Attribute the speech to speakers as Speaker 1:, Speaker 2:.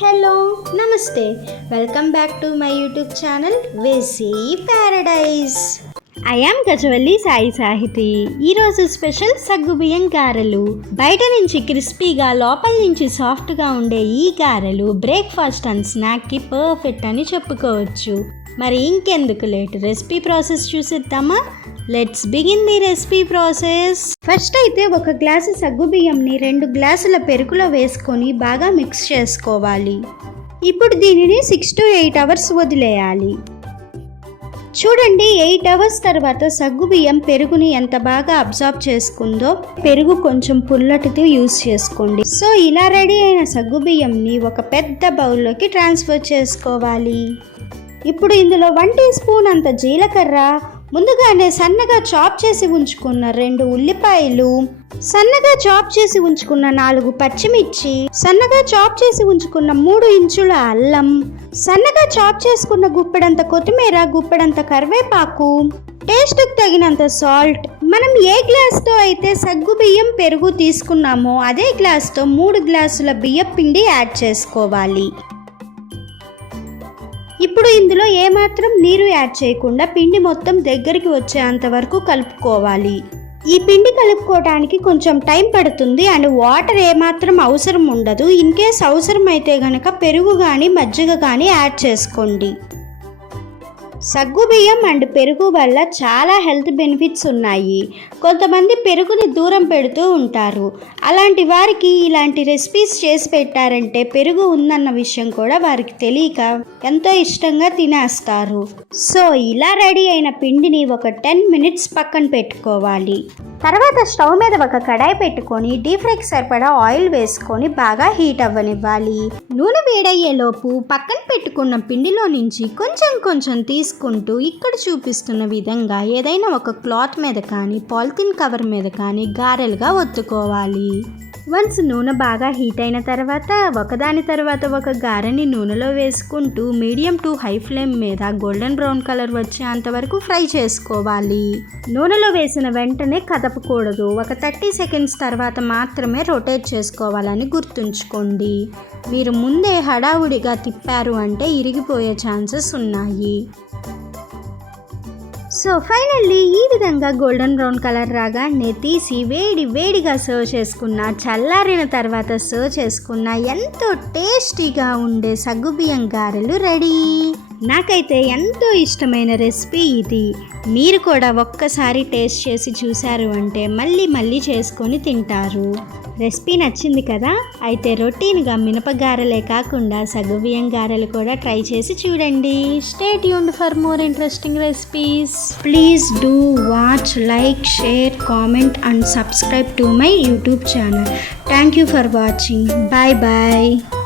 Speaker 1: Hello నమస్తే. Welcome back to my YouTube channel వేసి paradise I am Gajavalli Sai Sahithi ఈరోజు special సగ్గుబియ్యం గారెలు. బయట నుంచి క్రిస్పీగా లోపల నుంచి సాఫ్ట్గా ఉండే ఈ గారెలు బ్రేక్ఫాస్ట్ అండ్ స్నాక్కి పర్ఫెక్ట్ అని చెప్పుకోవచ్చు. మరి ఇంకెందుకు late? Recipe process చూసిద్దామా? Let's begin the recipe process first అయితే ఒక గ్లాసు సగ్గుబియ్యంని రెండు గ్లాసుల పెరుగులో వేసుకొని బాగా మిక్స్ చేసుకోవాలి. ఇప్పుడు దీనిని సిక్స్ టు ఎయిట్ అవర్స్ వదిలేయాలి. చూడండి ఎయిట్ అవర్స్ తర్వాత సగ్గుబియ్యం పెరుగుని ఎంత బాగా అబ్జార్బ్ చేసుకుందో పెరుగు కొంచెం పుల్లటితో యూస్ చేసుకోండి. సో ఇలా రెడీ అయిన సగ్గుబియ్యంని ఒక పెద్ద బౌల్లోకి ట్రాన్స్ఫర్ చేసుకోవాలి. ఇప్పుడు ఇందులో వన్ టీ స్పూన్ అంత జీలకర్ర ముందుగానే సన్నగా చాప్ చేసి ఉంచుకున్న రెండు ఉల్లిపాయలు సన్నగా చాప్ చేసి ఉంచుకున్న నాలుగు పచ్చిమిర్చి సన్నగా చాప్ చేసి ఉంచుకున్న మూడు ఇంచుల అల్లం సన్నగా చాప్ చేసుకున్న గుప్పెడంత కొత్తిమీర గుప్పెడంత కరివేపాకు. టేస్ట్కి తగినంత సాల్ట్ మనం ఏ గ్లాస్తో అయితే సగ్గు బియ్యం పెరుగు తీసుకున్నామో అదే గ్లాస్తో మూడు గ్లాసుల బియ్యం పిండి యాడ్ చేసుకోవాలి. ఇప్పుడు ఇందులో ఏమాత్రం నీరు యాడ్ చేయకుండా పిండి మొత్తం దగ్గరికి వచ్చేంత వరకు కలుపుకోవాలి. ఈ పిండి కలుపుకోవడానికి కొంచెం టైం పడుతుంది అండ్ వాటర్ ఏమాత్రం అవసరం ఉండదు. ఇన్ కేస్ అవసరం అయితే గనక పెరుగు కానీ మజ్జిగ కానీ యాడ్ చేసుకోండి. సగ్గు బియ్యం అండ్ పెరుగు వల్ల చాలా హెల్త్ బెనిఫిట్స్ ఉన్నాయి. కొంతమంది పెరుగుని దూరం పెడుతూ ఉంటారు. అలాంటి వారికి ఇలాంటి రెసిపీస్ చేసి పెట్టారంటే పెరుగు ఉందన్న విషయం కూడా వారికి తెలియక ఎంతో ఇష్టంగా తినేస్తారు. సో ఇలా రెడీ అయిన పిండిని ఒక టెన్ మినిట్స్ పక్కన పెట్టుకోవాలి. తర్వాత స్టవ్ మీద ఒక కడాయి పెట్టుకొని డీప్ ఫ్రైకి సరిపడా ఆయిల్ వేసుకొని బాగా హీట్ అవ్వనివ్వాలి. నూనె వేడయ్యేలోపు పక్కన పెట్టుకున్న పిండిలో నుంచి కొంచెం కొంచెం తీసుకుంటూ ఇక్కడ చూపిస్తున్న విధంగా ఏదైనా ఒక క్లాత్ మీద కానీ పాలిథిన్ కవర్ మీద కానీ గారెలుగా ఒత్తుకోవాలి. వన్స్ నూనె బాగా హీట్ అయిన తర్వాత ఒకదాని తర్వాత ఒక గారెని నూనెలో వేసుకుంటూ మీడియం టు హై ఫ్లేమ్ మీద గోల్డెన్ బ్రౌన్ కలర్ వచ్చేంత వరకు ఫ్రై చేసుకోవాలి. నూనెలో వేసిన వెంటనే కదపకూడదు. ఒక థర్టీ సెకండ్స్ తర్వాత మాత్రమే రొటేట్ చేసుకోవాలని గుర్తుంచుకోండి. మీరు ముందే హడావుడిగా తిప్పారు అంటే ఇరిగిపోయే ఛాన్సెస్ ఉన్నాయి. సో ఫైనల్లీ ఈ విధంగా గోల్డెన్ బ్రౌన్ కలర్ రాగానే తీసి వేడి వేడిగా సర్వ్ చేసుకున్న చల్లారిన తర్వాత సర్వ్ చేసుకున్న ఎంతో టేస్టీగా ఉండే సగ్గుబియ్యం గారెలు రెడీ నాకైతే ఎంతో ఇష్టమైన రెసిపీ ఇది. మీరు కూడా ఒక్కసారి టేస్ట్ చేసి చూశారు అంటే మళ్ళీ మళ్ళీ చేసుకొని తింటారు. రెసిపీ నచ్చింది కదా? అయితే రొటీన్గా మినపగారెలే కాకుండా సగ్గుబియ్యం గారెలు కూడా ట్రై చేసి చూడండి. Stay tuned for more interesting recipes please do watch like share comment and subscribe to my YouTube channel thank you for watching bye bye